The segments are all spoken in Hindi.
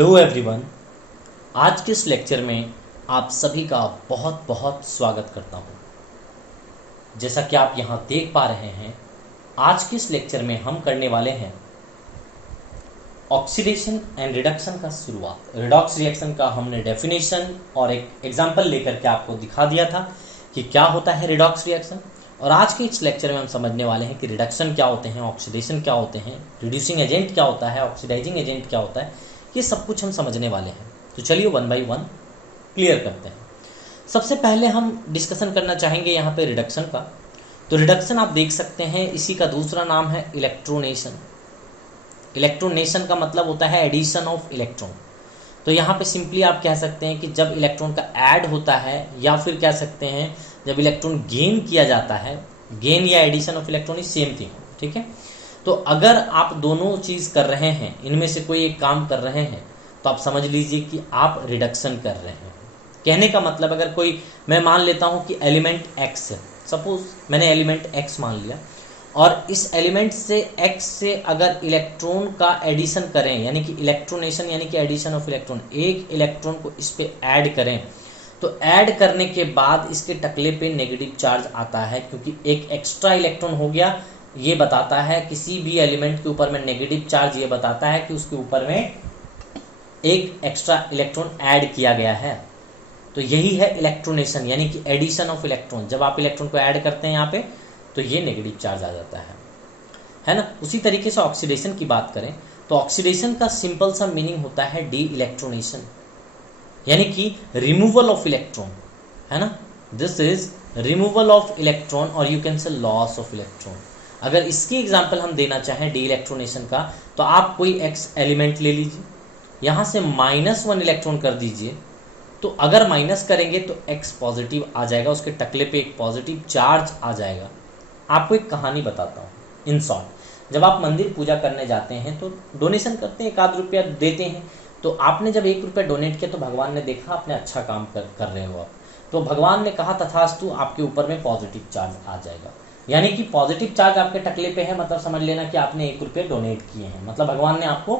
Hello everyone. आज के इस लेक्चर में आप सभी का बहुत बहुत स्वागत करता हूं। जैसा कि आप यहां देख पा रहे हैं, आज के इस लेक्चर में हम करने वाले हैं ऑक्सीडेशन एंड रिडक्शन का शुरुआत। रिडॉक्स रिएक्शन का हमने डेफिनेशन और एक एग्जाम्पल लेकर के आपको दिखा दिया था कि क्या होता है रिडॉक्स रिएक्शन। और आज के इस लेक्चर में हम समझने वाले हैं कि रिडक्शन क्या होते हैं, ऑक्सीडेशन क्या होते हैं, रिड्यूसिंग एजेंट क्या होता है, ऑक्सीडाइजिंग एजेंट क्या होता है, ये सब कुछ हम समझने वाले हैं। तो चलिए वन बाय वन क्लियर करते हैं। सबसे पहले हम डिस्कशन करना चाहेंगे यहाँ पे रिडक्शन का। तो रिडक्शन आप देख सकते हैं, इसी का दूसरा नाम है इलेक्ट्रोनेशन। इलेक्ट्रोनेशन का मतलब होता है एडिशन ऑफ इलेक्ट्रॉन। तो यहाँ पे सिंपली आप कह सकते हैं कि जब इलेक्ट्रॉन का ऐड होता है, या फिर कह सकते हैं जब इलेक्ट्रॉन गेन किया जाता है। गेन या addition of electron is same thing, ठीक है। तो अगर आप दोनों चीज़ कर रहे हैं, इनमें से कोई एक काम कर रहे हैं, तो आप समझ लीजिए कि आप रिडक्शन कर रहे हैं। कहने का मतलब, अगर कोई, मैं मान लेता हूं कि एलिमेंट x है, सपोज मैंने एलिमेंट x मान लिया, और इस एलिमेंट से x से अगर इलेक्ट्रॉन का एडिशन करें, यानी कि इलेक्ट्रोनेशन यानी कि एडिशन ऑफ इलेक्ट्रॉन, एक इलेक्ट्रॉन को इस पे ऐड करें, तो ऐड करने के बाद इसके टकले पे नेगेटिव चार्ज आता है, क्योंकि एक एक्स्ट्रा इलेक्ट्रॉन हो गया। ये बताता है किसी भी एलिमेंट के ऊपर में नेगेटिव चार्ज, ये बताता है कि उसके ऊपर में एक एक्स्ट्रा इलेक्ट्रॉन ऐड किया गया है। तो यही है इलेक्ट्रोनेशन यानी कि एडिशन ऑफ इलेक्ट्रॉन। जब आप इलेक्ट्रॉन को ऐड करते हैं यहाँ पे, तो ये नेगेटिव चार्ज आ जाता है ना। उसी तरीके से ऑक्सीडेशन की बात करें, तो ऑक्सीडेशन का सिंपल सा मीनिंग होता है डी इलेक्ट्रोनेशन, यानी कि रिमूवल ऑफ इलेक्ट्रॉन, है ना। This is removal of electron, और you can say loss of electron. अगर इसकी एग्जांपल हम देना चाहें डी इलेक्ट्रोनेशन का, तो आप कोई एक्स एलिमेंट ले लीजिए, यहाँ से -1 इलेक्ट्रॉन कर दीजिए। तो अगर माइनस करेंगे तो x पॉजिटिव आ जाएगा, उसके टकले पे एक पॉजिटिव चार्ज आ जाएगा। आपको एक कहानी बताता हूँ इन शॉर्ट। जब आप मंदिर पूजा करने जाते हैं तो डोनेशन करते हैं, 1 रुपया देते हैं। तो आपने जब 1 रुपया डोनेट किया, तो भगवान ने देखा आपने अच्छा काम कर रहे हो आप, तो भगवान ने कहा तथास्तु, आपके ऊपर में पॉजिटिव चार्ज आ जाएगा। यानी कि पॉजिटिव चार्ज आपके टकले पे है, मतलब समझ लेना कि आपने 1 रुपये डोनेट किए हैं, मतलब भगवान ने आपको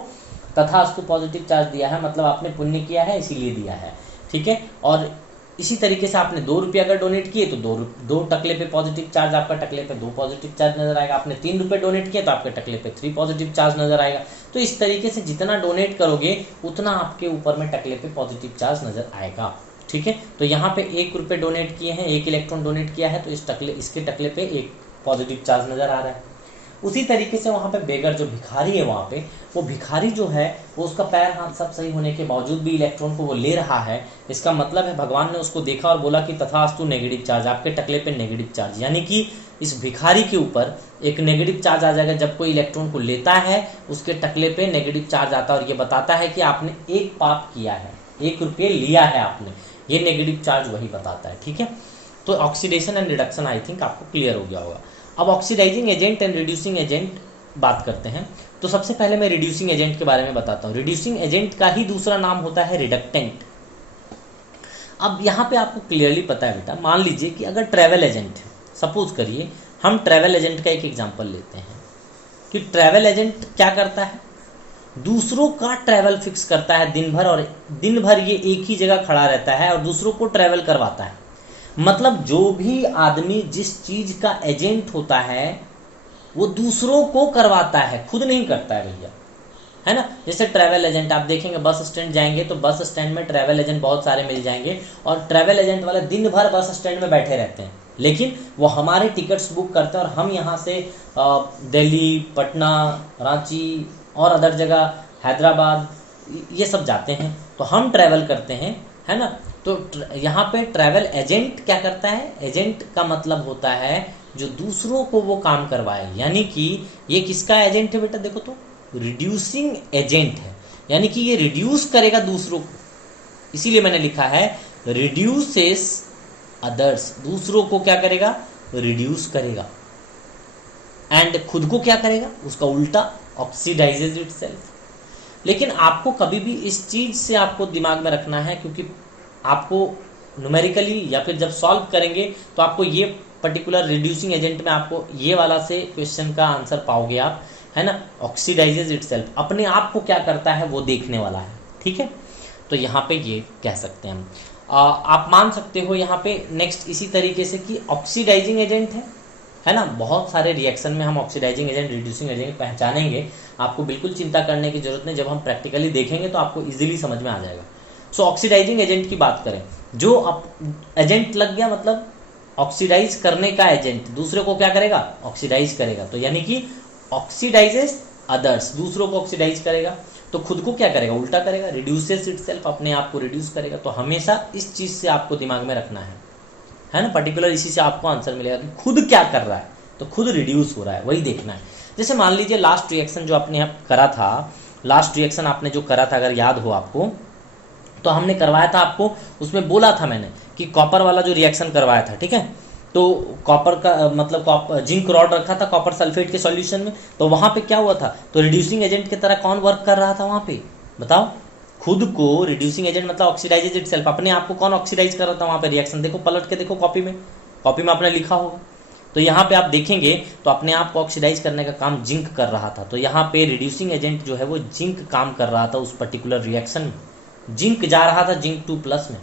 तथास्तु पॉजिटिव चार्ज दिया है, मतलब आपने पुण्य किया है इसीलिए दिया है, ठीक है। और इसी तरीके से आपने 2 रुपये अगर डोनेट किए, तो दो टकले पे पॉजिटिव चार्ज, आपका टकले पे 2 पॉजिटिव चार्ज नजर आएगा। आपने 3 रुपये डोनेट किया, तो आपके टकले पे 3 पॉजिटिव चार्ज नजर आएगा। तो इस तरीके से जितना डोनेट करोगे, उतना आपके ऊपर में टकले पे पॉजिटिव चार्ज नजर आएगा, ठीक है। तो यहाँ पे 1 रुपये डोनेट किए हैं, 1 इलेक्ट्रॉन डोनेट किया है, तो इसके टकले पे 1 पॉजिटिव चार्ज नजर आ रहा है। उसी तरीके से वहाँ पे बेगर, जो भिखारी है वहाँ पे, वो भिखारी जो है, वो उसका पैर हाथ सब सही होने के बावजूद भी इलेक्ट्रॉन को वो ले रहा है। इसका मतलब है भगवान ने उसको देखा और बोला कि तथास्तु नेगेटिव चार्ज, आपके टकले पे नेगेटिव चार्ज, यानी कि इस भिखारी के ऊपर एक नेगेटिव चार्ज आ जाएगा। जब कोई इलेक्ट्रॉन को लेता है, उसके टकले पे नेगेटिव चार्ज आता है, और ये बताता है कि आपने एक पाप किया है, 1 रुपये लिया है आपने, ये नेगेटिव चार्ज वही बताता है, ठीक है। तो oxidation and reduction I think आपको क्लियर हो गया होगा। अब oxidising agent and reducing agent बात करते हैं। तो सबसे पहले मैं रिड्यूसिंग एजेंट के बारे में बताता हूँ। रिड्यूसिंग एजेंट का ही दूसरा नाम होता है रिडक्टेंट। अब यहाँ पे आपको क्लियरली पता है बेटा, मान लीजिए कि अगर ट्रैवल एजेंट है, सपोज करिए हम ट्रैवल एजेंट का एक एग्जांपल लेते हैं कि ट्रैवल एजेंट क्या करता है, दूसरों का ट्रैवल फिक्स करता है दिन भर, और दिन भर ये एक ही जगह खड़ा रहता है और दूसरों को ट्रैवल करवाता है। मतलब जो भी आदमी जिस चीज का एजेंट होता है, वो दूसरों को करवाता है, खुद नहीं करता है भैया, है ना। जैसे ट्रैवल एजेंट आप देखेंगे, बस स्टैंड जाएंगे तो बस स्टैंड में ट्रैवल एजेंट बहुत सारे मिल जाएंगे, और ट्रैवल एजेंट वाले दिन भर बस स्टैंड में बैठे रहते हैं, लेकिन वो हमारे टिकट्स बुक करते हैं, और हम यहाँ से दिल्ली, पटना, रांची और अदर जगह, हैदराबाद, ये सब जाते हैं, तो हम ट्रैवल करते हैं, है ना। तो यहाँ पे ट्रैवल एजेंट क्या करता है, एजेंट का मतलब होता है जो दूसरों को वो काम करवाए, यानी कि ये किसका एजेंट है बेटा, देखो तो रिड्यूसिंग एजेंट है, यानी कि ये रिड्यूस करेगा दूसरों को, इसीलिए मैंने लिखा है रिड्यूसेस अदर्स। दूसरों को क्या करेगा, रिड्यूस करेगा, एंड खुद को क्या करेगा, उसका उल्टा, ऑक्सीडाइजेज इटसेल्फ। लेकिन आपको कभी भी इस चीज से आपको दिमाग में रखना है, क्योंकि आपको न्यूमेरिकली या फिर जब सॉल्व करेंगे तो आपको ये पर्टिकुलर रिड्यूसिंग एजेंट में आपको ये वाला से क्वेश्चन का आंसर पाओगे आप, है ना। ऑक्सीडाइजेज इटसेल्फ, अपने आप को क्या करता है वो देखने वाला है, ठीक है, तो यहाँ पे ये कह सकते हैं हम। आप मान सकते हो यहाँ पे नेक्स्ट इसी तरीके से कि ऑक्सीडाइजिंग एजेंट है ना। बहुत सारे रिएक्शन में हम ऑक्सीडाइजिंग एजेंट, रिड्यूसिंग एजेंट पहचानेंगे, आपको बिल्कुल चिंता करने की जरूरत नहीं, जब हम प्रैक्टिकली देखेंगे तो आपको इजीली समझ में आ जाएगा। सो ऑक्सीडाइजिंग एजेंट की बात करें, जो एजेंट लग गया मतलब ऑक्सीडाइज करने का एजेंट दूसरे को क्या करेगा, ऑक्सीडाइज करेगा, तो यानी कि ऑक्सीडाइजेस अदर्स, दूसरों को ऑक्सीडाइज करेगा तो खुद को क्या करेगा, उल्टा करेगा, रिड्यूसेस इटसेल्फ, अपने आप को रिड्यूस करेगा। तो हमेशा इस चीज से आपको दिमाग में रखना है ना, पर्टिकुलर इसी से आपको आंसर मिलेगा कि खुद क्या कर रहा है, तो खुद रिड्यूस हो रहा है, वही देखना है। जैसे मान लीजिए लास्ट रिएक्शन जो आपने करा था, लास्ट रिएक्शन आपने जो करा था, अगर याद हो आपको, तो हमने करवाया था आपको, उसमें बोला था मैंने कि कॉपर वाला जो रिएक्शन करवाया था, ठीक है, तो कॉपर का मतलब जिंक रॉड रखा था कॉपर सल्फेट के सॉल्यूशन में, तो वहां पे क्या हुआ था, तो रिड्यूसिंग एजेंट की तरह कौन वर्क कर रहा था वहां पे, बताओ, खुद को रिड्यूसिंग एजेंट मतलब ऑक्सीडाइजेज इटसेल्फ, अपने आप को कौन ऑक्सीडाइज कर रहा था वहां पे, रिएक्शन देखो, पलट के देखो कॉपी में आपने लिखा होगा, तो यहाँ पे आप देखेंगे तो अपने आप को ऑक्सीडाइज करने का काम जिंक कर रहा था। तो यहाँ पे रिड्यूसिंग एजेंट जो है वो जिंक काम कर रहा था उस पर्टिकुलर रिएक्शन में, जिंक जा रहा था जिंक 2+ में,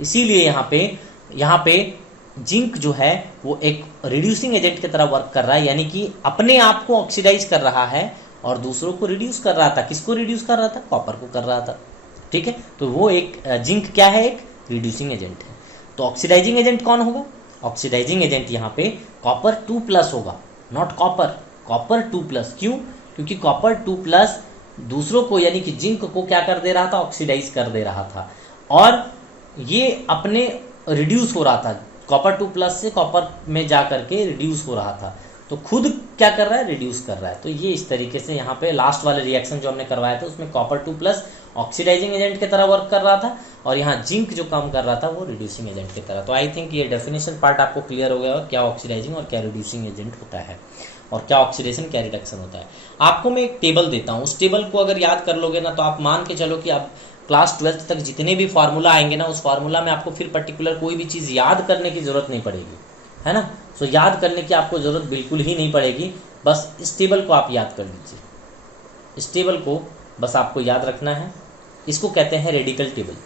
इसीलिए यहाँ पे जिंक जो है वो एक रिड्यूसिंग एजेंट की तरह वर्क कर रहा है, यानी कि अपने आप को ऑक्सीडाइज कर रहा है और दूसरों को रिड्यूस कर रहा था। किसको रिड्यूस कर रहा था, कॉपर को कर रहा था, ठीक है। तो वो एक जिंक क्या है, एक रिड्यूसिंग एजेंट है। तो ऑक्सीडाइजिंग एजेंट कौन होगा, ऑक्सीडाइजिंग एजेंट यहाँ पे कॉपर 2+ होगा, नॉट कॉपर 2+। क्यों, क्योंकि कॉपर 2+ दूसरों को यानी कि जिंक को क्या कर दे रहा था, ऑक्सीडाइज कर दे रहा था, और ये अपने रिड्यूस हो रहा था, कॉपर 2+ से कॉपर में जा करके रिड्यूस हो रहा था, तो खुद क्या कर रहा है, रिड्यूस कर रहा है। तो ये इस तरीके से यहाँ पे लास्ट वाले रिएक्शन जो हमने करवाया था उसमें कॉपर 2+ ऑक्सीडाइजिंग एजेंट की तरह वर्क कर रहा था, और यहाँ जिंक जो काम कर रहा था वो रिड्यूसिंग एजेंट की तरह। तो आई थिंक ये डेफिनेशन पार्ट आपको क्लियर हो गया होगा, क्या ऑक्सीडाइजिंग और क्या रिड्यूसिंग एजेंट होता है, और क्या ऑक्सीडेशन क्या रिडक्शन होता है। आपको मैं एक टेबल देता हूँ, उस टेबल को अगर याद कर लोगे ना तो आप मान के चलो कि आप क्लास 12th तक जितने भी फार्मूला आएंगे ना, उस फार्मूला में आपको फिर पर्टिकुलर कोई भी चीज़ याद करने की जरूरत नहीं पड़ेगी, है ना। सो याद करने की आपको जरूरत बिल्कुल ही नहीं पड़ेगी, बस इस टेबल को आप याद कर लीजिए, इस टेबल को बस आपको याद रखना है। इसको कहते हैं रेडिकल टेबल,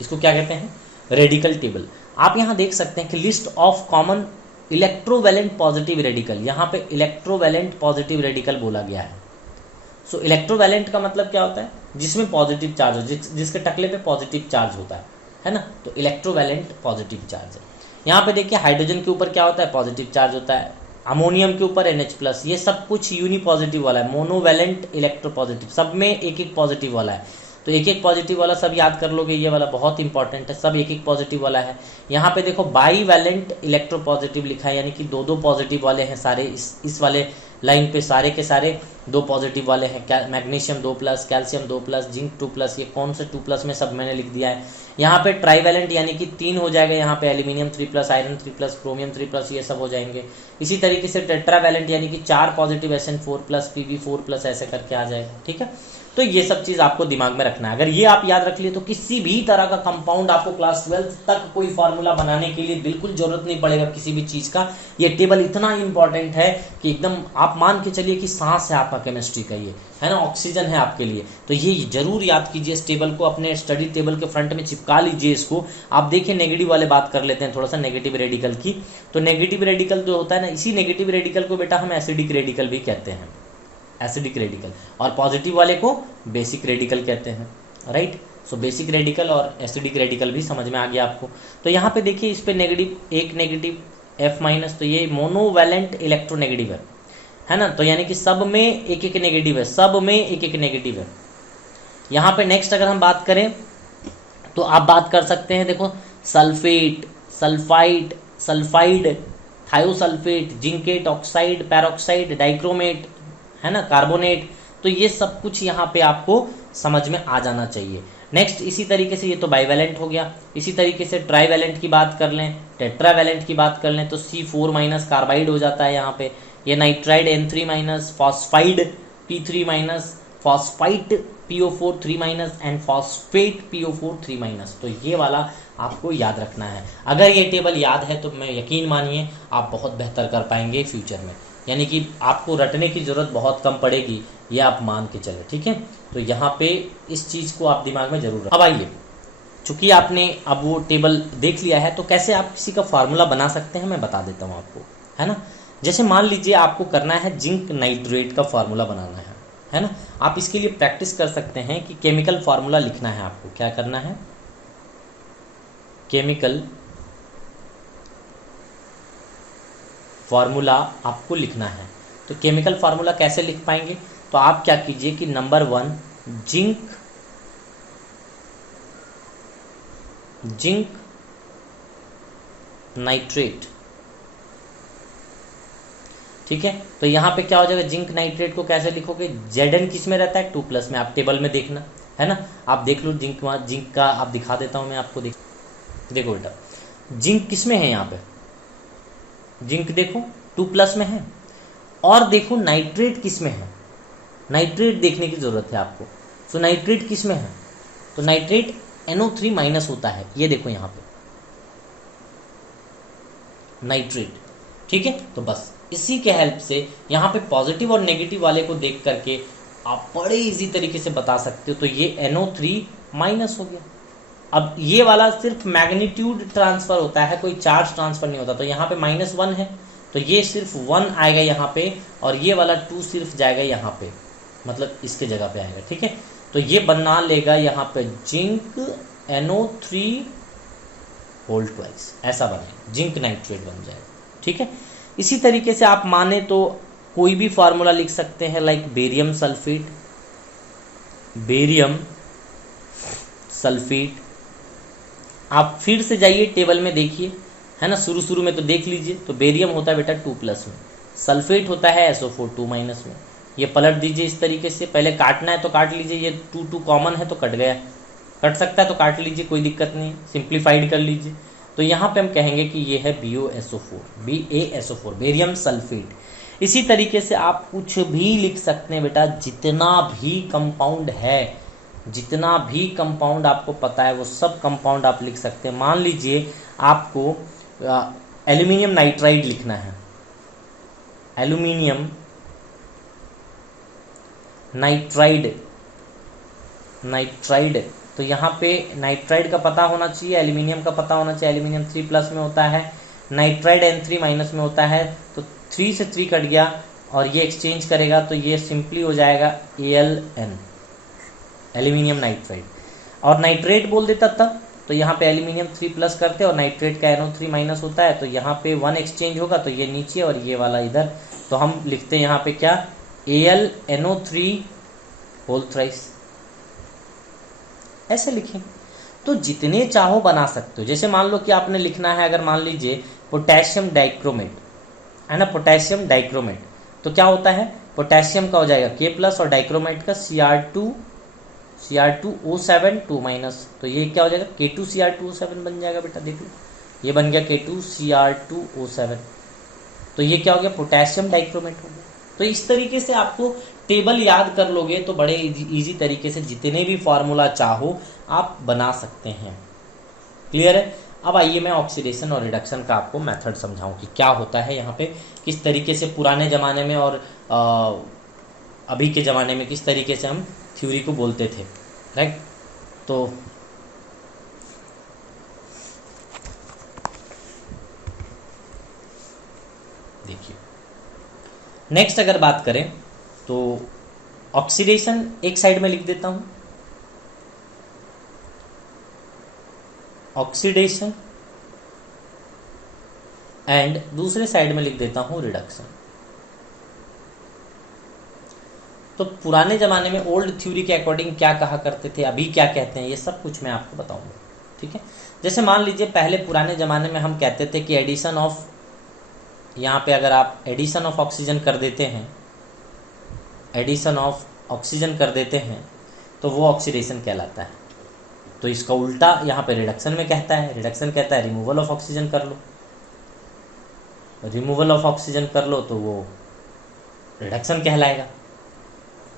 इसको क्या कहते हैं, रेडिकल टेबल। आप यहाँ देख सकते हैं कि list of common electrovalent positive radical, यहाँ पे इलेक्ट्रोवैलेंट पॉजिटिव रेडिकल बोला गया है। सो इलेक्ट्रोवैलेंट का मतलब क्या होता है, जिसमें पॉजिटिव चार्ज हो, जिसके टकले पे पॉजिटिव चार्ज होता है ना, तो इलेक्ट्रोवैलेंट पॉजिटिव चार्ज है। यहाँ पे देखिए हाइड्रोजन के ऊपर क्या होता है, पॉजिटिव चार्ज होता है, अमोनियम के ऊपर NH+, ये सब कुछ यूनी पॉजिटिव वाला है, मोनोवैलेंट इलेक्ट्रोपॉजिटिव, सब में एक एक पॉजिटिव वाला है। तो एक एक पॉजिटिव वाला सब याद कर लोगे, ये वाला बहुत इंपॉर्टेंट है, सब एक एक पॉजिटिव वाला है। यहाँ पे देखो बाईवैलेंट इलेक्ट्रोपॉजिटिव लिखा है, यानी कि दो पॉजिटिव वाले हैं सारे, इस वाले लाइन पे सारे के सारे 2 पॉजिटिव वाले हैं। मैग्नीशियम 2+, कैल्शियम 2+, जिंक 2+, ये कौन से 2+ में सब मैंने लिख दिया है। यहाँ पे ट्राईवैलेंट यानी कि 3 हो जाएगा, यहाँ पे एल्यूमिनियम 3+, आयरन 3+, क्रोमियम 3+, ये सब हो जाएंगे। इसी तरीके से टेट्रावैलेंट यानी कि 4 पॉजिटिव SN4+, Pb4+, ऐसे करके आ जाएगा, ठीक है। तो ये सब चीज आपको दिमाग में रखना है। अगर ये आप याद रख लिए तो किसी भी तरह का कंपाउंड आपको क्लास 12 तक कोई फार्मूला बनाने के लिए बिल्कुल जरूरत नहीं पड़ेगा किसी भी चीज का। ये टेबल इतना इंपॉर्टेंट है कि एकदम आप मान के चलिए कि सांस है आपका केमिस्ट्री का, ये है ना, ऑक्सीजन है आपके लिए। तो ये जरूर याद कीजिए, इस टेबल को अपने स्टडी टेबल के फ्रंट में चिपका लीजिए इसको। आप देखिए नेगेटिव वाले बात कर लेते हैं थोड़ा सा, नेगेटिव रेडिकल की। तो नेगेटिव रेडिकल जो होता है ना, इसी नेगेटिव रेडिकल को बेटा हम एसिडिक रेडिकल भी कहते हैं, एसिडिक रेडिकल, और पॉजिटिव वाले को बेसिक रेडिकल कहते हैं, राइट। सो बेसिक रेडिकल और एसिडिक रेडिकल भी समझ में आ गया आपको। तो यहाँ पे देखिए इस पे नेगेटिव, एक नेगेटिव F-, तो ये मोनोवैलेंट इलेक्ट्रोनेगेटिव है ना, तो यानी कि सब में एक एक नेगेटिव है, सब में एक एक नेगेटिव है। यहाँ पे नेक्स्ट अगर हम बात करें तो आप बात कर सकते हैं, देखो sulphate, sulphide, sulphide, thiosulphate, zincate, oxide, peroxide, dichromate, है ना, कार्बोनेट। तो ये सब कुछ यहाँ पे आपको समझ में आ जाना चाहिए। नेक्स्ट इसी तरीके से, ये तो बाईवैलेंट हो गया। इसी तरीके से ट्राईवैलेंट की बात कर लें, टेट्रावैलेंट की बात कर लें तो C4- कार्बाइड हो जाता है यहाँ पे, ये nitride N3-, phosphide P3-, phosphite PO4 3- and phosphate PO4 3-। तो ये वाला आपको याद रखना है। अगर ये टेबल याद है तो मैं यकीन मानिए आप बहुत बेहतर कर पाएंगे फ्यूचर में, यानी कि आपको रटने की ज़रूरत बहुत कम पड़ेगी। ये आप मान के चले, ठीक है। तो यहाँ पे इस चीज़ को आप दिमाग में जरूर रखें। अब आइए, चूंकि आपने अब वो टेबल देख लिया है, तो कैसे आप किसी का फार्मूला बना सकते हैं मैं बता देता हूँ आपको, है ना। जैसे मान लीजिए आपको करना है जिंक नाइट्रेट का फार्मूला बनाना है ना। आप इसके लिए प्रैक्टिस कर सकते हैं कि केमिकल फार्मूला लिखना है आपको। क्या करना है, केमिकल फार्मूला आपको लिखना है। तो केमिकल फार्मूला कैसे लिख पाएंगे, तो आप क्या कीजिए कि नंबर 1 जिंक नाइट्रेट, ठीक है। तो यहाँ पे क्या हो जाएगा, जिंक नाइट्रेट को कैसे लिखोगे, Zn किस में रहता है 2+ में, आप टेबल में देखना, है ना। आप देख लो जिंक का आप दिखा देता हूँ मैं आपको, देखो बेटा जिंक किस में है, यहाँ पे जिंक देखो 2+ में है। और देखो नाइट्रेट किस में है, नाइट्रेट देखने की जरूरत है आपको। तो नाइट्रेट किस में है, तो नाइट्रेट NO3- होता है, ये देखो यहाँ पे नाइट्रेट, ठीक है। तो बस इसी के हेल्प से यहाँ पे पॉजिटिव और नेगेटिव वाले को देख करके आप बड़े इजी तरीके से बता सकते हो। तो ये NO3- हो गया। अब ये वाला सिर्फ मैग्नीट्यूड ट्रांसफर होता है, कोई चार्ज ट्रांसफर नहीं होता। तो यहाँ पे -1 है, तो ये सिर्फ 1 आएगा यहाँ पे, और ये वाला 2 सिर्फ जाएगा यहाँ पे, मतलब इसके जगह पे आएगा, ठीक है। तो ये बना लेगा यहाँ पे जिंक NO3 होल ट्वाइस, ऐसा बनेगा, जिंक नाइट्रेट बन जाएगा, ठीक है। इसी तरीके से आप माने तो कोई भी फार्मूला लिख सकते हैं, लाइक बेरियम सल्फेट। आप फिर से जाइए टेबल में देखिए, है ना, शुरू में तो देख लीजिए। तो बेरियम होता है बेटा 2+ में, सल्फेट होता है SO4 2- में। ये पलट दीजिए इस तरीके से, पहले काटना है तो काट लीजिए, ये 2 कॉमन है तो कट गया, कट सकता है तो काट लीजिए, कोई दिक्कत नहीं, सिंप्लीफाइड कर लीजिए। तो यहाँ पे हम कहेंगे कि ये है BaSO4 बेरियम सल्फेट। इसी तरीके से आप कुछ भी लिख सकते हैं बेटा, जितना भी कंपाउंड है, जितना भी कंपाउंड आपको पता है वो सब कंपाउंड आप लिख सकते हैं। मान लीजिए आपको एल्यूमिनियम नाइट्राइड लिखना है, एल्यूमिनियम नाइट्राइड। तो यहाँ पे नाइट्राइड का पता होना चाहिए, एल्यूमिनियम का पता होना चाहिए। एल्यूमिनियम 3+ में होता है, नाइट्राइड N3- में होता है। तो 3 से 3 कट गया और ये एक्सचेंज करेगा, तो ये सिंपली हो जाएगा AlN, एल्यूमिनियम नाइट्राइड। और नाइट्रेट बोल देता तब, तो यहाँ पे एल्यूमिनियम 3+ करते और नाइट्रेट का NO3- होता है, तो यहाँ पे 1 एक्सचेंज होगा, तो ये नीचे और ये वाला इधर। तो हम लिखते हैं यहाँ पे क्या, AlNO3 होल थ्राइस, ऐसे लिखें। तो जितने चाहो बना सकते हो। जैसे मान लो कि आपने लिखना है, अगर मान लीजिए पोटेशियम डाइक्रोमेट, है ना, पोटेशियम डाइक्रोमेट, तो क्या होता है, पोटेशियम का हो जाएगा K+ और डाइक्रोमेट का Cr2O7 2-। तो ये क्या हो जाएगा, K2Cr2O7 बन जाएगा बेटा, देखो ये बन गया K2Cr2O7। तो ये क्या हो गया, पोटेशियम डाइक्रोमेट हो गया। तो इस तरीके से आपको टेबल याद कर लोगे तो बड़े इजी तरीके से जितने भी फार्मूला चाहो आप बना सकते हैं। क्लियर है। अब आइए मैं ऑक्सीडेशन और रिडक्शन का आपको मेथड समझाऊं कि क्या होता है यहाँ पे, किस तरीके से पुराने ज़माने में और अभी के ज़माने में किस तरीके से हम थ्योरी को बोलते थे, राइट। तो देखिए, नेक्स्ट अगर बात करें तो ऑक्सीडेशन एक साइड में लिख देता हूं, ऑक्सीडेशन, एंड दूसरे साइड में लिख देता हूं रिडक्शन। तो पुराने ज़माने में ओल्ड थ्योरी के अकॉर्डिंग क्या कहा करते थे, अभी क्या कहते हैं, ये सब कुछ मैं आपको बताऊंगा, ठीक है। जैसे मान लीजिए पहले पुराने ज़माने में हम कहते थे कि एडिशन ऑफ, यहाँ पे अगर आप एडिशन ऑफ ऑक्सीजन कर देते हैं, एडिशन ऑफ ऑक्सीजन कर देते हैं तो वो ऑक्सीडेशन कहलाता है। तो इसका उल्टा यहाँ पे रिडक्शन में कहता है, रिडक्शन कहता है रिमूवल ऑफ ऑक्सीजन कर लो, रिमूवल ऑफ ऑक्सीजन कर लो तो वो रिडक्शन कहलाएगा।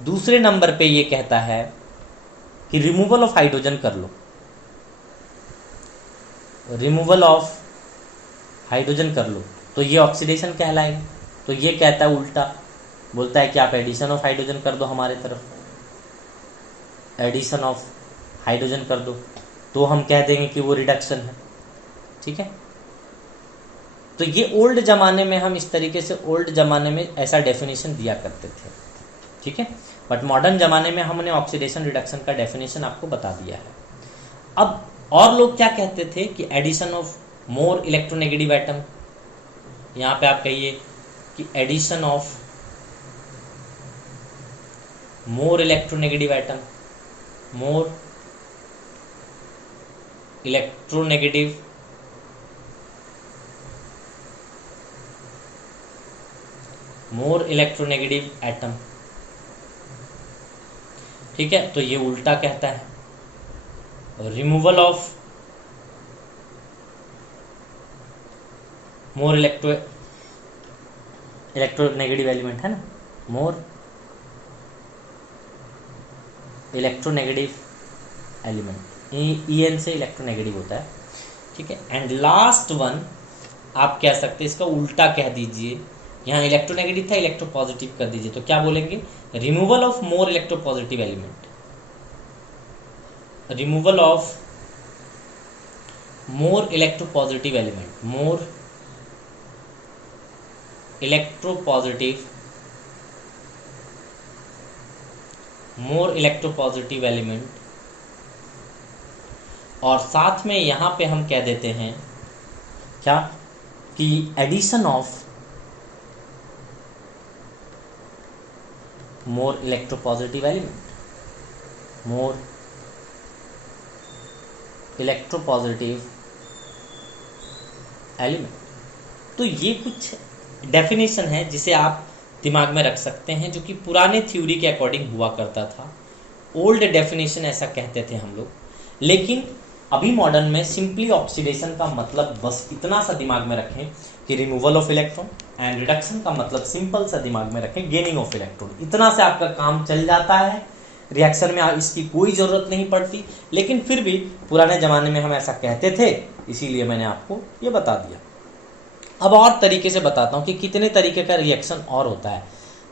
दूसरे नंबर पे ये कहता है कि रिमूवल ऑफ हाइड्रोजन कर लो, रिमूवल ऑफ हाइड्रोजन कर लो तो ये ऑक्सीडेशन कहलाएगा। तो ये कहता है उल्टा बोलता है कि आप एडिशन ऑफ हाइड्रोजन कर दो हमारे तरफ, एडिशन ऑफ हाइड्रोजन कर दो, तो हम कह देंगे कि वो रिडक्शन है। ठीक है, तो ये ओल्ड ज़माने में हम इस तरीके से ओल्ड ज़माने में ऐसा डेफिनेशन दिया करते थे। ठीक है, बट मॉडर्न ज़माने में हमने ऑक्सीडेशन रिडक्शन का डेफिनेशन आपको बता दिया है। अब और लोग क्या कहते थे कि addition of more electronegative atom, यहाँ पे आप कहिए कि addition of more electronegative atom, more electronegative more electronegative atom. ठीक है, तो ये उल्टा कहता है, removal of more electronegative element है ना, मोर इलेक्ट्रोनेगेटिव एलिमेंट, EN से इलेक्ट्रोनेगेटिव होता है। ठीक है, एंड लास्ट वन आप कह सकते हैं इसका उल्टा कह दीजिए, यहाँ इलेक्ट्रोनेगेटिव था इलेक्ट्रोपॉजिटिव कर दीजिए, तो क्या बोलेंगे, removal of more electropositive element, removal of more electropositive element, more electropositive, more electropositive element, और साथ में यहाँ पे हम कह देते हैं क्या कि addition of more electropositive element, more electropositive element. तो ये कुछ डेफिनेशन है जिसे आप दिमाग में रख सकते हैं, जो कि पुराने थ्योरी के अकॉर्डिंग हुआ करता था। ओल्ड डेफिनेशन ऐसा कहते थे हम लोग, लेकिन अभी मॉडर्न में सिंपली ऑक्सीडेशन का मतलब बस इतना सा दिमाग में रखें कि removal of electron, and reduction का मतलब सिंपल सा दिमाग में रखें गेनिंग ऑफ इलेक्ट्रॉन। इतना से आपका काम चल जाता है, रिएक्शन में इसकी कोई ज़रूरत नहीं पड़ती, लेकिन फिर भी पुराने ज़माने में हम ऐसा कहते थे, इसीलिए मैंने आपको ये बता दिया। अब और तरीके से बताता हूँ कि कितने तरीके का रिएक्शन और होता है।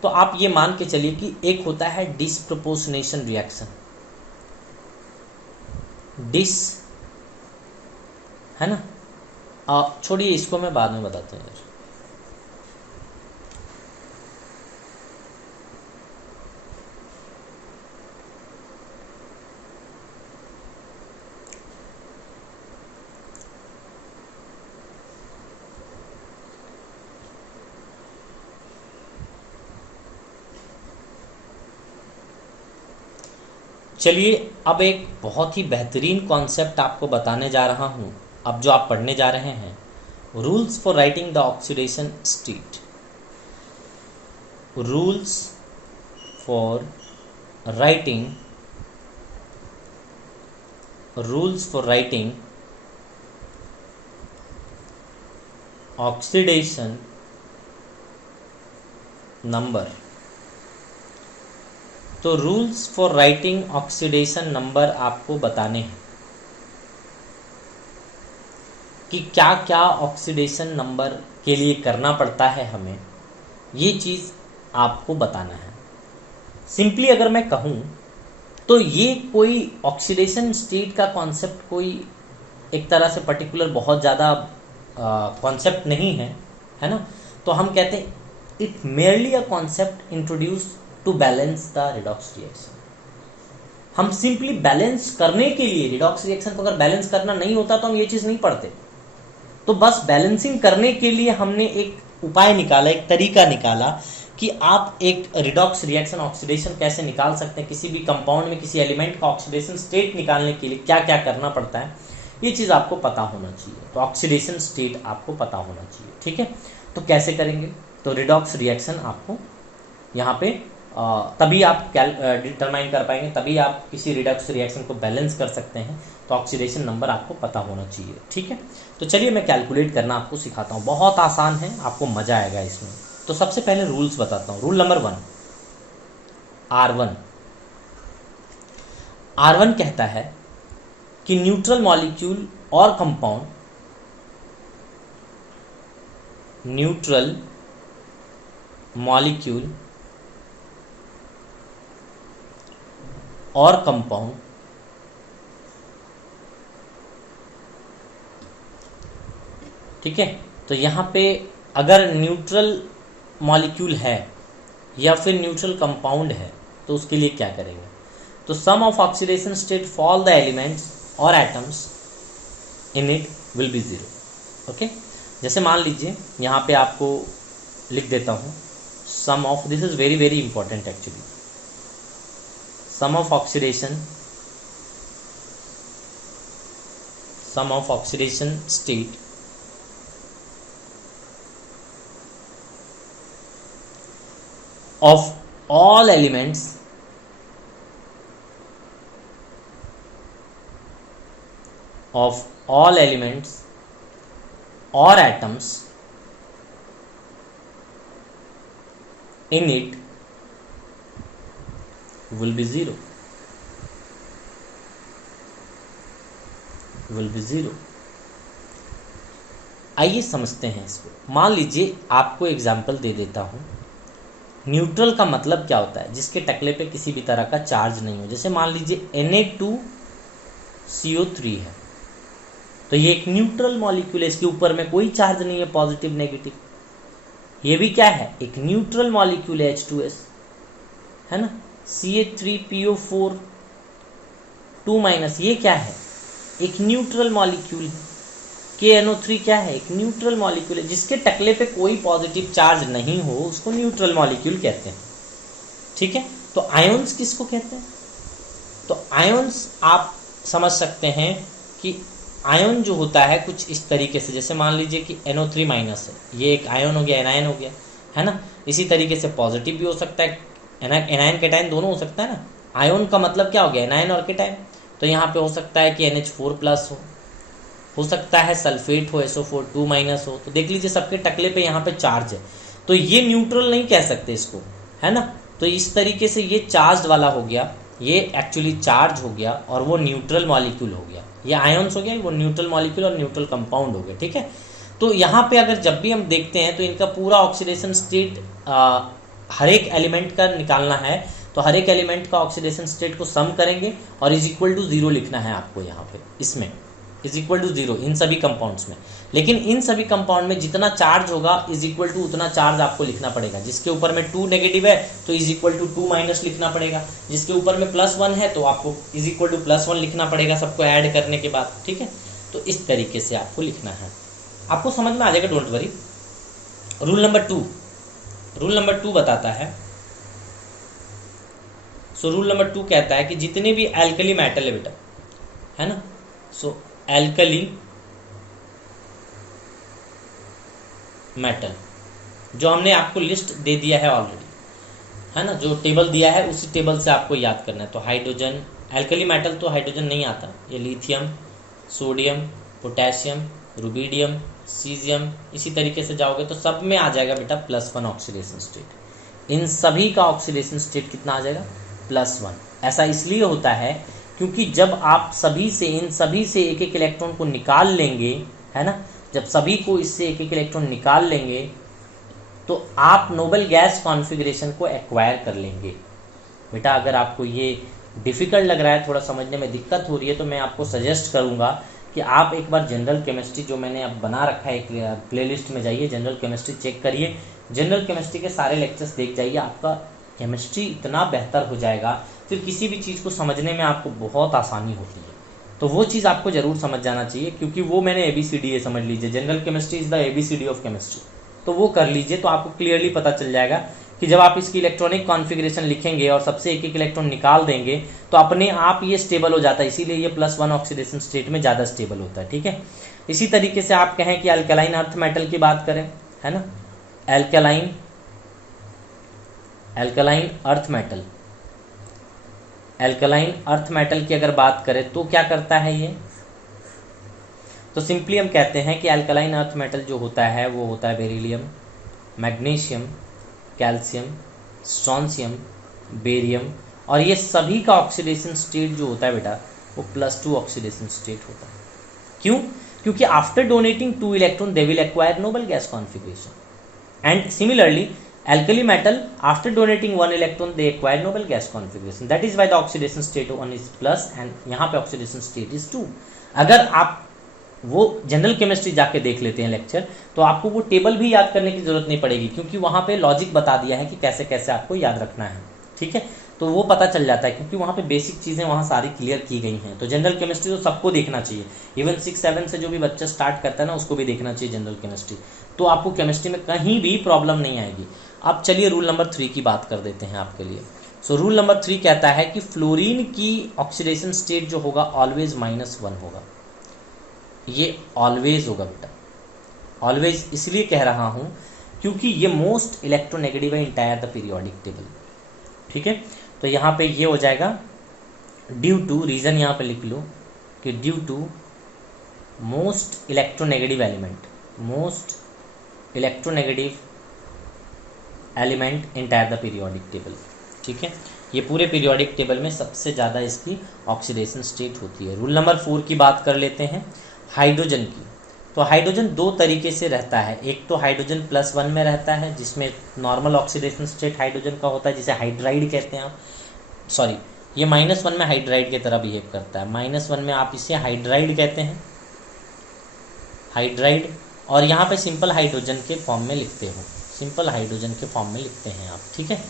तो आप ये मान के चलिए कि एक होता है डिसप्रोपोर्शनेशन रिएक्शन, डिस है ना, छोड़िए इसको मैं बाद में बताता हूँ यार। चलिए अब एक बहुत ही बेहतरीन कॉन्सेप्ट आपको बताने जा रहा हूँ। अब जो आप पढ़ने जा रहे हैं, rules for writing the oxidation state, rules for writing, rules for writing oxidation number. तो rules for writing oxidation number आपको बताने हैं कि क्या क्या ऑक्सीडेशन नंबर के लिए करना पड़ता है हमें, ये चीज़ आपको बताना है। सिंपली अगर मैं कहूँ तो ये कोई ऑक्सीडेशन स्टेट का कॉन्सेप्ट कोई एक तरह से पर्टिकुलर बहुत ज़्यादा कॉन्सेप्ट नहीं है, है ना। तो हम कहते हैं it merely a concept introduce to balance the redox reaction. हम सिंपली बैलेंस करने के लिए, रिडॉक्स रिएक्शन को अगर बैलेंस करना नहीं होता तो हम ये चीज़ नहीं पढ़ते। तो बस बैलेंसिंग करने के लिए हमने एक उपाय निकाला, एक तरीका निकाला कि आप एक रिडॉक्स रिएक्शन ऑक्सीडेशन कैसे निकाल सकते हैं। किसी भी कंपाउंड में किसी एलिमेंट का ऑक्सीडेशन स्टेट निकालने के लिए क्या क्या करना पड़ता है, ये चीज़ आपको पता होना चाहिए। तो ऑक्सीडेशन स्टेट आपको पता होना चाहिए, ठीक है। तो कैसे करेंगे, तो रिडॉक्स रिएक्शन आपको यहाँ पे तभी आप डिटरमाइन कर पाएंगे, तभी आप किसी रिडॉक्स रिएक्शन को बैलेंस कर सकते हैं। तो ऑक्सीडेशन नंबर आपको पता होना चाहिए, ठीक है। तो चलिए मैं कैलकुलेट करना आपको सिखाता हूँ, बहुत आसान है, आपको मज़ा आएगा इसमें। तो सबसे पहले रूल्स बताता हूँ। Rule number 1, R1। R1 कहता है कि न्यूट्रल मॉलिक्यूल और कंपाउंड, न्यूट्रल मॉलिक्यूल और कंपाउंड ठीक है। तो यहाँ पे अगर न्यूट्रल मॉलिक्यूल है या फिर न्यूट्रल कंपाउंड है तो उसके लिए क्या करेंगे, तो sum of oxidation state for the elements और atoms in it will be zero. Okay, जैसे मान लीजिए यहाँ पे आपको लिख देता हूँ sum of, this is very very important actually, sum of oxidation state of all elements or atoms in it will be zero, आइए समझते हैं इसको। मान लीजिए आपको एग्जाम्पल दे देता हूं, न्यूट्रल का मतलब क्या होता है, जिसके टकले पे किसी भी तरह का चार्ज नहीं हो। जैसे मान लीजिए Na2CO3 है, तो ये एक न्यूट्रल मॉलिक्यूल है, इसके ऊपर में कोई चार्ज नहीं है पॉजिटिव नेगेटिव। ये भी क्या है, एक न्यूट्रल मॉलिक्यूल है H2S, है ना। CH3PO4 2- ये क्या है, एक न्यूट्रल मॉलिक्यूल है। KNO3 क्या है, एक न्यूट्रल मॉलिक्यूल है, जिसके टकले पे कोई पॉजिटिव चार्ज नहीं हो उसको न्यूट्रल मॉलिक्यूल कहते हैं, ठीक है। तो आयंस किसको कहते हैं, तो आयंस आप समझ सकते हैं कि आयन जो होता है कुछ इस तरीके से, जैसे मान लीजिए कि NO3- है, ये एक आयन हो गया, एनायन हो गया, है ना। इसी तरीके से पॉजिटिव भी हो सकता है, एनायन केटायन दोनों हो सकता है ना। आयन का मतलब क्या हो गया, एनायन और केटायन। तो यहाँ पे हो सकता है कि NH4+ हो सकता है सल्फेट हो, SO4 2- हो। तो देख लीजिए सबके टकले पे यहाँ पे चार्ज है, तो ये न्यूट्रल नहीं कह सकते इसको, है ना। तो इस तरीके से ये चार्ज वाला हो गया, ये एक्चुअली चार्ज हो गया और वो न्यूट्रल मॉलिक्यूल हो गया। ये आयंस हो गया, वो न्यूट्रल मॉलिक्यूल और न्यूट्रल कंपाउंड हो गया, ठीक है। तो यहाँ पे अगर जब भी हम देखते हैं तो इनका पूरा ऑक्सीडेशन स्टेट हर एक एलिमेंट का निकालना है, तो हर एक एलिमेंट का ऑक्सीडेशन स्टेट को सम करेंगे और इज इक्वल टू 0 लिखना है आपको यहाँ पे, इसमें इज इक्वल टू 0 इन सभी कंपाउंड्स में। लेकिन इन सभी कंपाउंड में जितना चार्ज होगा इज इक्वल टू उतना चार्ज आपको लिखना पड़ेगा। जिसके ऊपर में 2 नेगेटिव है तो इज इक्वल टू 2- लिखना पड़ेगा, जिसके ऊपर में +1 है तो आपको इज इक्वल टू +1 लिखना पड़ेगा सबको ऐड करने के बाद, ठीक है। तो इस तरीके से आपको लिखना है, आपको समझ में आ जाएगा, डोंट वरी। रूल नंबर 2 बताता है, सो रूल नंबर 2 कहता है कि जितने भी एल्कली मेटल है बेटा, है ना, सो एल्कली मेटल जो हमने आपको लिस्ट दे दिया है ऑलरेडी, है ना, जो टेबल दिया है उसी टेबल से आपको याद करना है। तो हाइड्रोजन, एल्कली मेटल तो हाइड्रोजन नहीं आता, ये lithium, sodium, potassium, rubidium, caesium, इसी तरीके से जाओगे तो सब में आ जाएगा बेटा +1 ऑक्सीडेशन स्टेट। इन सभी का ऑक्सीडेशन स्टेट कितना आ जाएगा, +1। ऐसा इसलिए होता है क्योंकि जब आप इन सभी से एक एक इलेक्ट्रॉन को निकाल लेंगे, है ना, जब सभी को इससे एक एक इलेक्ट्रॉन निकाल लेंगे तो आप नोबल गैस कॉन्फ़िगरेशन को एक्वायर कर लेंगे। बेटा अगर आपको ये डिफ़िकल्ट लग रहा है, थोड़ा समझने में दिक्कत हो रही है, तो मैं आपको सजेस्ट करूँगा कि आप एक बार जनरल केमिस्ट्री जो मैंने अब बना रखा है एक प्लेलिस्ट में जाइए, जनरल केमिस्ट्री चेक करिए, जनरल केमिस्ट्री के सारे लेक्चर्स देख जाइए, आपका केमिस्ट्री इतना बेहतर हो जाएगा, फिर किसी भी चीज़ को समझने में आपको बहुत आसानी होती है। तो वो चीज़ आपको ज़रूर समझ जाना चाहिए, क्योंकि वो मैंने ABCD समझ लीजिए, general chemistry is the ABCD of chemistry, तो वो कर लीजिए, तो आपको क्लियरली पता चल जाएगा कि जब आप इसकी इलेक्ट्रॉनिक कॉन्फ़िगरेशन लिखेंगे और सबसे एक एक इलेक्ट्रॉन निकाल देंगे तो अपने आप ये स्टेबल हो जाता है, इसीलिए ये +1 ऑक्सीडेशन स्टेट में ज़्यादा स्टेबल होता है, ठीक है। इसी तरीके से आप कहें कि अल्कलाइन अर्थ मेटल की बात करें, है ना, अल्कलाइन अर्थ मेटल की अगर बात करें तो क्या करता है ये, तो सिंपली हम कहते हैं कि अल्कलाइन अर्थ मेटल जो होता है वो होता है beryllium, magnesium, calcium, strontium, barium, और ये सभी का ऑक्सीडेशन स्टेट जो होता है बेटा वो +2 ऑक्सीडेशन स्टेट होता है। क्यों? क्योंकि after donating 2 electron they will acquire noble gas configuration. And similarly alkali metal after donating one electron they acquire noble gas configuration, that is why the oxidation state 1 is plus and यहाँ पे oxidation state is 2. अगर आप वो जनरल केमिस्ट्री जाके देख लेते हैं लेक्चर, तो आपको वो टेबल भी याद करने की जरूरत नहीं पड़ेगी, क्योंकि वहाँ पे लॉजिक बता दिया है कि कैसे कैसे आपको याद रखना है, ठीक है। तो वो पता चल जाता है क्योंकि वहाँ पे बेसिक चीज़ें वहाँ सारी क्लियर की गई हैं। तो जनरल केमिस्ट्री तो सबको देखना चाहिए, इवन 6-7 से जो भी बच्चा स्टार्ट करता है ना उसको भी देखना चाहिए जनरल केमिस्ट्री, तो आपको केमिस्ट्री में कहीं भी प्रॉब्लम नहीं आएगी। अब चलिए रूल नंबर 3 की बात कर देते हैं आपके लिए। सो रूल नंबर 3 कहता है कि फ्लोरीन की ऑक्सीडेशन स्टेट जो होगा ऑलवेज -1 होगा। ये ऑलवेज होगा बेटा, ऑलवेज इसलिए कह रहा हूँ क्योंकि ये मोस्ट इलेक्ट्रोनेगेटिव है इंटायर द पीरियोडिक टेबल, ठीक है। तो यहाँ पे ये हो जाएगा ड्यू टू, रीज़न यहाँ पे लिख लो कि due to most electronegative element, most electronegative element entire the periodic table, ठीक है। ये पूरे पीरियोडिक टेबल में सबसे ज़्यादा इसकी ऑक्सीडेशन स्टेट होती है। रूल नंबर 4 की बात कर लेते हैं, हाइड्रोजन की। तो हाइड्रोजन दो तरीके से रहता है, एक तो हाइड्रोजन +1 में रहता है जिसमें नॉर्मल ऑक्सीडेशन स्टेट हाइड्रोजन का होता है जिसे हाइड्राइड कहते हैं आप, सॉरी ये -1 में हाइड्राइड की तरह बिहेव करता है, -1 में आप इसे हाइड्राइड कहते हैं, हाइड्राइड। और यहाँ पे सिंपल हाइड्रोजन के फॉर्म में लिखते हो, सिंपल हाइड्रोजन के फॉर्म में लिखते हैं आप, ठीक है।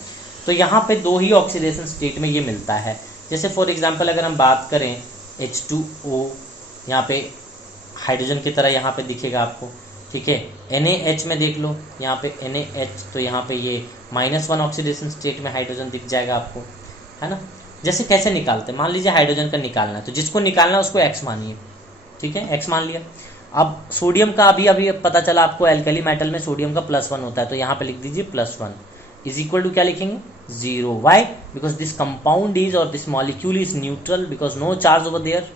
तो यहाँ पे दो ही ऑक्सीडेशन स्टेट में ये मिलता है। जैसे फॉर एग्जांपल अगर हम बात करें H2O, यहाँ पे हाइड्रोजन की तरह यहाँ पे दिखेगा आपको, ठीक है। NaH में देख लो, यहाँ पे NaH, तो यहाँ पे ये -1 ऑक्सीडेशन स्टेट में हाइड्रोजन दिख जाएगा आपको, है ना। जैसे कैसे निकालते हैं, मान लीजिए हाइड्रोजन का निकालना है, तो जिसको निकालना है उसको X मानिए, ठीक है, X मान लिया। अब सोडियम का अभी पता चला आपको, एल्कली मेटल में सोडियम का +1 होता है, तो यहाँ पे लिख दीजिए +1 इज इक्वल टू क्या लिखेंगे 0, why because this compound is और this molecule is neutral because no charge over there,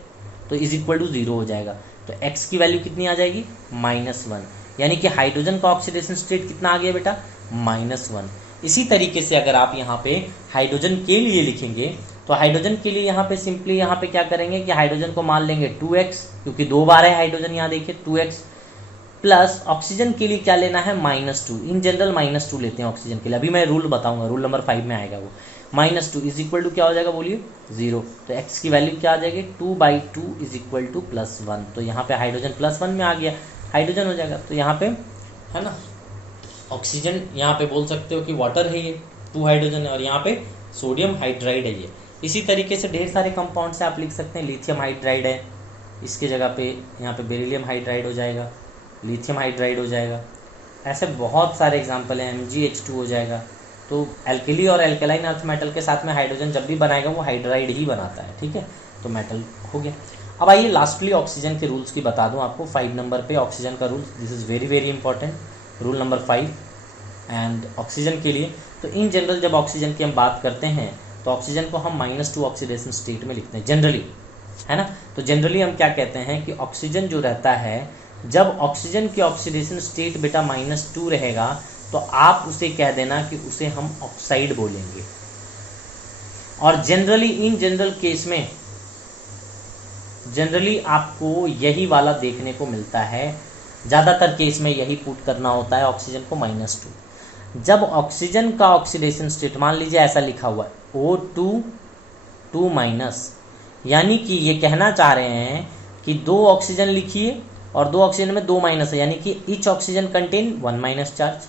तो इज इक्वल टू 0 हो जाएगा। तो X की वैल्यू कितनी आ जाएगी -1, यानी कि हाइड्रोजन का ऑक्सीडेशन स्टेट कितना आ गया बेटा -1। इसी तरीके से अगर आप यहाँ पे हाइड्रोजन के लिए लिखेंगे, तो हाइड्रोजन के लिए यहाँ पे सिंपली यहाँ पे क्या करेंगे कि हाइड्रोजन को मान लेंगे 2x, क्योंकि 2 बार है हाइड्रोजन, यहाँ देखिए 2x, प्लस ऑक्सीजन के लिए क्या लेना है -2, इन जनरल -2 लेते हैं ऑक्सीजन के लिए, अभी मैं रूल बताऊंगा, रूल नंबर 5 में आएगा वो। -2 इज इक्वल टू क्या हो जाएगा बोलिए 0, तो x की वैल्यू क्या आ जाएगी 2/2 इज इक्वल टू +1, तो यहाँ पे हाइड्रोजन +1 में आ गया, हाइड्रोजन हो जाएगा। तो यहाँ पे है ना ऑक्सीजन, यहाँ पे बोल सकते हो कि वाटर है ये, 2 हाइड्रोजन है, और यहाँ पे सोडियम हाइड्राइड है ये। इसी तरीके से ढेर सारे कंपाउंड से आप लिख सकते हैं, लिथियम हाइड्राइड है, इसके जगह पे यहाँ पे बेरिलियम हाइड्राइड हो जाएगा, लिथियम हाइड्राइड हो जाएगा, ऐसे बहुत सारे एग्जाम्पल हैं, MgH2 हो जाएगा। तो एल्कली और एल्कलाइन अर्थ मेटल के साथ में हाइड्रोजन जब भी बनाएगा वो हाइड्राइड ही बनाता है, ठीक है, तो मेटल हो गया। अब आइए लास्टली ऑक्सीजन के रूल्स की बता दूं आपको, 5 नंबर पे ऑक्सीजन का rule, this is very very important, rule number 5 and oxygen के लिए। तो इन जनरल जब ऑक्सीजन की हम बात करते हैं तो ऑक्सीजन को हम -2 ऑक्सीडेशन स्टेट में लिखते हैं जनरली, है ना। तो जनरली हम क्या कहते हैं कि ऑक्सीजन जो रहता है, जब ऑक्सीजन की ऑक्सीडेशन स्टेट बेटा -2 रहेगा तो आप उसे कह देना कि उसे हम ऑक्साइड बोलेंगे। और जनरली इन जनरल केस में जनरली आपको यही वाला देखने को मिलता है, ज़्यादातर केस में यही पुट करना होता है ऑक्सीजन को -2। जब ऑक्सीजन का ऑक्सीडेशन स्टेट मान लीजिए ऐसा लिखा हुआ है O2 2-, यानी कि ये कहना चाह रहे हैं कि 2 ऑक्सीजन लिखिए और 2 ऑक्सीजन में 2 माइनस है, यानी कि each oxygen contain 1- charge,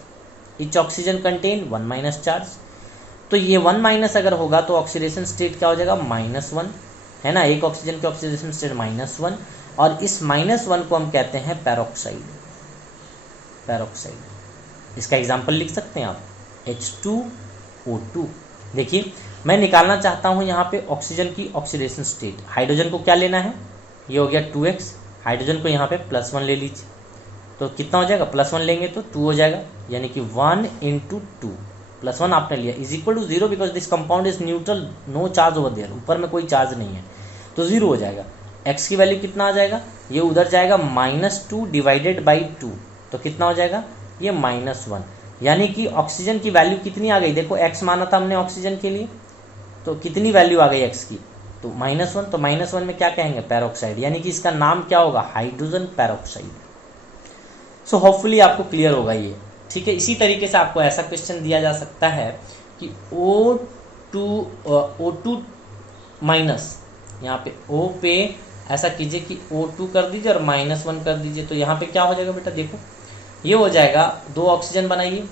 each oxygen contain 1- charge. तो ये 1- अगर होगा तो ऑक्सीडेशन स्टेट क्या हो जाएगा -1, है ना, एक ऑक्सीजन के ऑक्सीडेशन स्टेट -1, और इस -1 को हम कहते हैं पैरोक्साइड, पैरोक्साइड। इसका एग्जाम्पल लिख सकते हैं आप H2O2। देखिए मैं निकालना चाहता हूँ यहाँ पे ऑक्सीजन की ऑक्सीडेशन स्टेट, हाइड्रोजन को क्या लेना है, ये हो गया 2x, हाइड्रोजन को यहाँ पे +1 ले लीजिए, तो कितना हो जाएगा +1 लेंगे तो 2 हो जाएगा, यानी कि 1 × 2 +1 आपने लिया is equal to 0 because this compound is neutral, no charge over there, ऊपर में कोई चार्ज नहीं है, तो 0 हो जाएगा। x की वैल्यू कितना आ जाएगा, ये उधर जाएगा -2 डिवाइडेड बाई 2, तो कितना हो जाएगा ये -1, यानी कि ऑक्सीजन की वैल्यू कितनी आ गई, देखो x माना था हमने ऑक्सीजन के लिए, तो कितनी वैल्यू आ गई x की, तो -1, तो -1 में क्या कहेंगे पैरोक्साइड, यानी कि इसका नाम क्या होगा हाइड्रोजन पैरोक्साइड। सो होपफुली आपको क्लियर होगा ये, ठीक है। इसी तरीके से आपको ऐसा क्वेश्चन दिया जा सकता है कि O2 माइनस, यहाँ पे O पे ऐसा कीजिए कि O2 कर दीजिए और -1 कर दीजिए, तो यहाँ पे क्या हो जाएगा बेटा, देखो ये हो जाएगा, 2 ऑक्सीजन बनाइए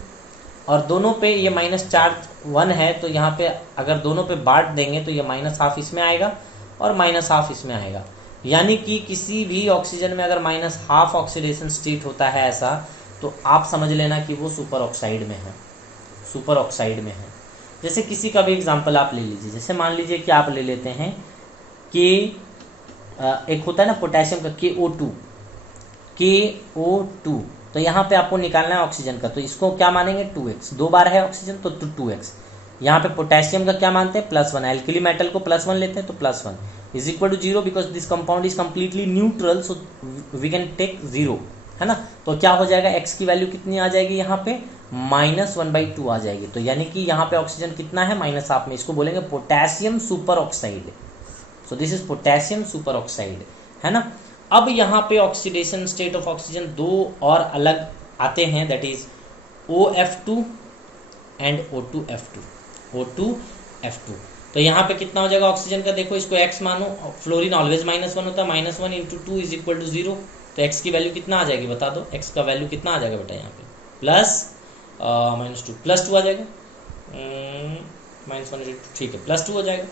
और दोनों पे ये माइनस चार्ज 1 है, तो यहाँ पे अगर दोनों पे बांट देंगे तो ये -½ इसमें आएगा और -½ इसमें आएगा। यानी कि किसी भी ऑक्सीजन में अगर -½ ऑक्सीडेशन स्टेट होता है ऐसा, तो आप समझ लेना कि वो सुपर ऑक्साइड में है, सुपर ऑक्साइड में है। जैसे किसी का भी एग्जांपल आप ले लीजिए, जैसे मान लीजिए कि आप ले लेते हैं कि एक होता है ना पोटेशियम का KO2, तो यहाँ पे आपको निकालना है ऑक्सीजन का, तो इसको क्या मानेंगे 2x, 2 बार है ऑक्सीजन तो 2x। यहाँ पे पोटेशियम का क्या मानते हैं +1, एल्कली मेटल को +1 लेते हैं तो +1 is equal to 0 because this compound is completely neutral, so we can take 0, है ना। तो क्या हो जाएगा, x की वैल्यू कितनी आ जाएगी, यहाँ पे -1/2 आ जाएगी। तो यानी कि यहाँ पे ऑक्सीजन कितना है, -½ में, इसको बोलेंगे potassium super oxide. So this is potassium super oxide, है ना। अब यहाँ पे ऑक्सीडेशन स्टेट ऑफ ऑक्सीजन 2 और अलग आते हैं, that is OF2 and O2F2। तो यहाँ पे कितना हो जाएगा ऑक्सीजन का, देखो इसको x मानो, फ्लोरीन ऑलवेज -1 होता है, -1 × 2 इज इक्वल टू 0, तो x की वैल्यू कितना आ जाएगी बता दो, x का वैल्यू कितना आ जाएगा बेटा, यहाँ पे +2 आ जाएगा, -1 ठीक है, +2 हो जाएगा।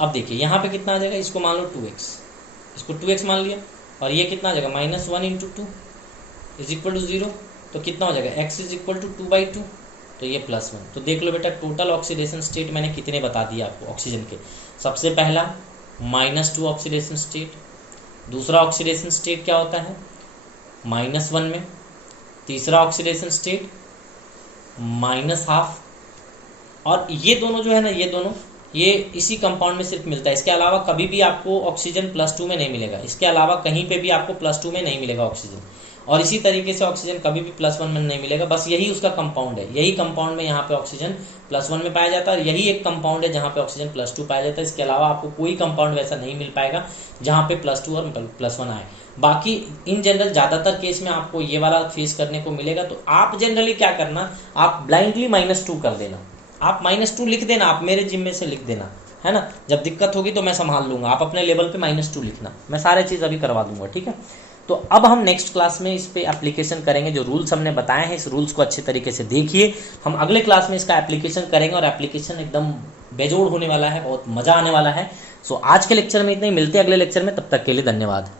अब देखिए यहाँ पे कितना आ जाएगा, इसको मान लो 2x, इसको 2x मान लिया, और ये कितना आ जाएगा, -1 × 2 इज इक्वल टू 0, तो कितना हो जाएगा, x इज इक्वल टू 2/2, तो ये +1। तो देख लो बेटा टोटल ऑक्सीडेशन स्टेट मैंने कितने बता दिया आपको ऑक्सीजन के। सबसे पहला -2 ऑक्सीडेशन स्टेट, दूसरा ऑक्सीडेशन स्टेट क्या होता है -1 में, तीसरा ऑक्सीडेशन स्टेट -½ और ये दोनों जो है ना, ये इसी कंपाउंड में सिर्फ मिलता है, इसके अलावा कभी भी आपको ऑक्सीजन +2 में नहीं मिलेगा, इसके अलावा कहीं पे भी आपको +2 में नहीं मिलेगा ऑक्सीजन, और इसी तरीके से ऑक्सीजन कभी भी +1 में नहीं मिलेगा, बस यही उसका कंपाउंड है, यही कंपाउंड में यहाँ पे ऑक्सीजन +1 में पाया जाता है, और यही एक कंपाउंड है जहाँ पे ऑक्सीजन +2 पाया जाता है। इसके अलावा आपको कोई कंपाउंड वैसा नहीं मिल पाएगा जहाँ पे +2 और +1 आए। बाकी इन जनरल ज़्यादातर केस में आपको ये वाला फेस करने को मिलेगा, तो आप जनरली क्या करना, आप ब्लाइंडली -2 कर देना, आप -2 लिख देना, आप मेरे जिम्मे से लिख देना, है ना। जब दिक्कत होगी तो मैं संभाल लूँगा, आप अपने लेवल पे -2 लिखना, मैं सारे चीज़ अभी करवा दूंगा, ठीक है। तो अब हम नेक्स्ट क्लास में इस पे एप्लीकेशन करेंगे, जो रूल्स हमने बताए हैं इस रूल्स को अच्छे तरीके से देखिए, हम अगले क्लास में इसका एप्लीकेशन करेंगे, और एप्लीकेशन एकदम बेजोड़ होने वाला है, बहुत मज़ा आने वाला है। सो आज के लेक्चर में इतना ही, मिलते हैं अगले लेक्चर में, तब तक के लिए धन्यवाद।